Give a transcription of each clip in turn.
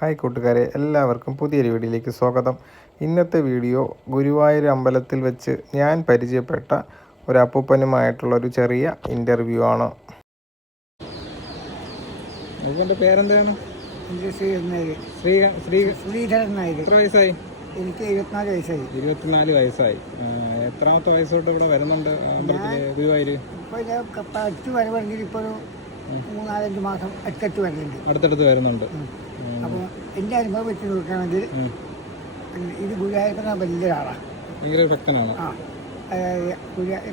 Hi കൂട്ടുകാരെ, എല്ലാവർക്കും പുതിയൊരു വീഡിയോയിലേക്ക് സ്വാഗതം. ഇന്നത്തെ വീഡിയോ ഗുരുവായൂർ അമ്പലത്തിൽ വെച്ച് ഞാൻ പരിചയപ്പെട്ട ഒരു അപ്പൂപ്പനുമായിട്ടുള്ളൊരു ചെറിയ ഇൻ്റർവ്യൂ ആണ്. അപ്പൂപ്പൻ്റെ പേരെന്താണ്? ശ്രീധരൻ നായർ. എത്ര വയസ്സായി? എനിക്ക് 24 വയസ്സായി. 24 വയസ്സായി. എത്രാമത്തെ വയസ്സോട്ട് ഇവിടെ വരുന്നുണ്ട് ഗുരുവായൂർ? ഇപ്പോൾ ഞാൻ അടുത്ത് വരവെങ്കിൽ ഇപ്പോൾ 3-4 മാസം അടുത്തടുത്ത് വരുന്നുണ്ട്. അപ്പോൾ എൻ്റെ അനുഭവം വെച്ച് നോക്കുകയാണെങ്കിൽ ഇത് ഗുരുവായൂരപ്പന വലിയൊരാളാണ്, ഭയങ്കര ഭക്തനാണ്.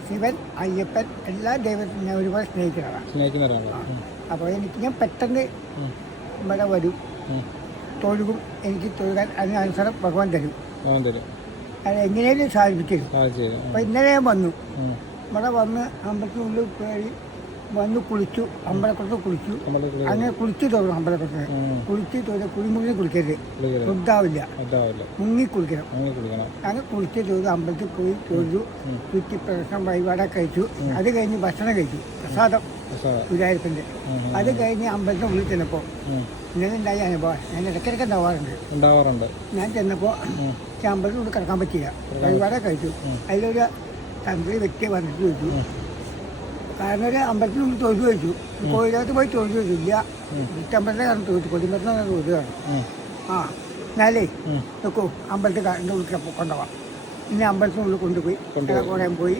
ശിവൻ, അയ്യപ്പൻ എല്ലാ ദൈവത്തിനും ഞാൻ ഒരുപാട് സ്നേഹിക്കുന്ന ഒരാളാണ്. അപ്പോൾ ഞാൻ പെട്ടെന്ന് ഇവിടെ വരും, തൊഴുകും. എനിക്ക് തൊഴുകാൻ അതിനനുസരണം ഭഗവാൻ തരും. അത് എങ്ങനെയും സാധിപ്പിച്ചു. അപ്പോൾ ഇന്നലെ ഞാൻ വന്നു, ഇവിടെ വന്ന് അമ്പലത്തിനുള്ളിൽ കയറി വന്ന് കുളിച്ചു, അമ്പലക്കുളത്ത് കുളിച്ചു. അങ്ങനെ കുളിച്ചു തൊഴും. അമ്പലക്കുളത്ത് കുളിച്ച് തൊഴുക, കുളിമുറിന് കുളിക്കരുത്, ശുദ്ധാവില്ല, മുങ്ങി കുളിക്കണം. അങ്ങനെ കുളിച്ച് തൊഴുക, അമ്പലത്തിൽ പോയി തൊഴുതു, ചുറ്റി പ്രശ്നം വഴിപാടൊക്കെ കഴിച്ചു. അത് കഴിഞ്ഞ് ഭക്ഷണം കഴിച്ചു, പ്രസാദം ഗുരുവായൂരപ്പൻ്റെ. അത് കഴിഞ്ഞ് അമ്പലത്തിന് ഉള്ളിൽ ചെന്നപ്പോൾ ഇങ്ങനെ ഉണ്ടായ അനുഭവം ഞാൻ ഇടയ്ക്കിടയ്ക്ക് ഉണ്ടാവാറുണ്ട്. ഞാൻ ചെന്നപ്പോൾ അമ്പലത്തിനുള്ളിൽ കിടക്കാൻ പറ്റില്ല, വഴിപാടൊക്കെ കഴിച്ചു. അതിലൊരു തന്ത്രി വ്യക്തി വന്നിട്ട് ചോദിച്ചു, കാരണം ഒരു അമ്പലത്തിനുള്ളിൽ തൊഴിൽ കഴിച്ചു, കോയിലകത്ത് പോയി തൊഴിൽ കഴിച്ചില്ല, ചമ്പലത്തെ കാരണം തൊഴിച്ചു, കൊടിമരത്തിനാണ് തൊഴിലാണ്. എന്നാലേ നോക്കൂ, അമ്പലത്തിൽ എൻ്റെ ഉള്ളിൽ കൊണ്ടുപോകാം. ഇനി അമ്പലത്തിനുള്ളിൽ കൊണ്ടുപോയി കുറേ പോയി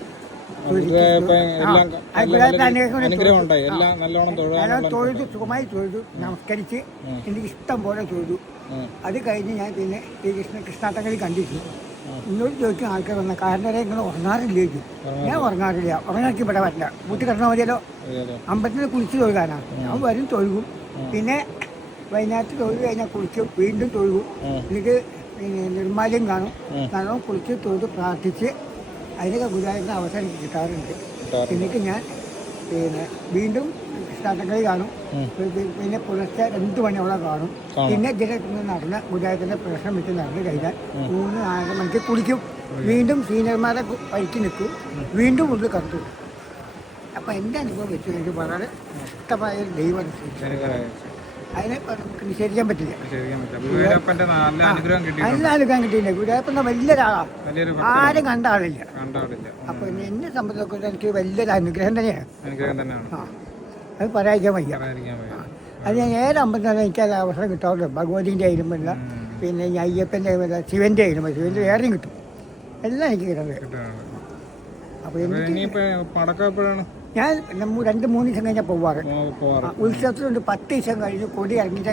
തൊഴുതു, സുഖമായി തൊഴുതു, നമസ്കരിച്ച് എനിക്ക് ഇഷ്ടം പോലെ തൊഴുതു. അത് കഴിഞ്ഞ് ഞാൻ പിന്നെ കൃഷ്ണാട്ടങ്ങളിൽ കണ്ടിരുന്നു. ഇന്നോട് ചോദിക്കുന്ന ആൾക്കാർ വന്ന കാരണം നിങ്ങൾ ഉറങ്ങാറില്ലേ ചോദിച്ചു. ഞാൻ ഉറങ്ങാറില്ല, ഉറങ്ങാക്കി ഇവിടെ പറ്റില്ല, വീട്ടിൽ കിടന്നാൽ മതിയല്ലോ. അമ്പലത്തിൽ കുളിച്ച് തൊഴുകാനാണ് ഞാൻ വരും, തൊഴുകും. പിന്നെ വൈകുന്നേരത്ത് തൊഴുക കഴിഞ്ഞാൽ കുളിക്കും, വീണ്ടും തൊഴുകും. എനിക്ക് പിന്നെ നിർമ്മാല്യം കാണും, നല്ലോണം കുളിച്ച് തൊഴുത് പ്രാർത്ഥിച്ച് അതിനൊക്കെ ഗുരുവായൂരിന് അവസരം എനിക്ക് കിട്ടാറുണ്ട്. എനിക്ക് ഞാൻ പിന്നെ വീണ്ടും കൃഷ്ണാട്ടങ്ങളിൽ കാണും. പിന്നെ പുലർച്ചെ 2 മണിയോളം കാണും. പിന്നെ ഇതിനെ നടന്ന് ഗുരുവായൂരത്തിൻ്റെ പ്രശ്നം വെച്ച് നടന്ന് കഴിഞ്ഞാൽ 3-4 മണിക്ക് കുളിക്കും. വീണ്ടും സീനിയർമാരെ വഴിക്ക് നിൽക്കും, വീണ്ടും ഉള്ളിൽ കണ്ടു. അപ്പം എൻ്റെ അനുഭവം വെച്ച് എനിക്ക് വളരെ ഇഷ്ടമായ ഒരു ദൈവം. അതിനെ നിഷേധിക്കാൻ പറ്റില്ല. നല്ല അനുഗ്രഹം കിട്ടിയില്ല. ഗുരുവായൂരപ്പൻ്റെ വലിയൊരാളാണ്, ആരും കണ്ട ആളില്ല. അപ്പൊ എന്നെ സംബന്ധിച്ചൊക്കെ എനിക്ക് വലിയൊരു അനുഗ്രഹം തന്നെയാണ്. അത് പറയാതിരിക്കാൻ വയ്യ. അത് ഞാൻ ഏത് അമ്പലത്തിലും എനിക്കത് അവസരം കിട്ടാറുണ്ട്. ഭഗവതിൻ്റെ ആയിരുന്നില്ല, പിന്നെ ഈ അയ്യപ്പൻ്റെ ആയിരുന്നില്ല, ശിവൻ്റെ ആയിരുന്നു. ശിവൻ്റെ വേറെയും കിട്ടും, എല്ലാം എനിക്ക് കിട്ടുന്നത്. അപ്പോൾ ഞാൻ 2-3 ദിവസം കഴിഞ്ഞാൽ പോവാറ്. ഉത്സവത്തിലുണ്ട് 10 ദിവസം കഴിഞ്ഞ് കൊടി ഇറങ്ങിയിട്ട്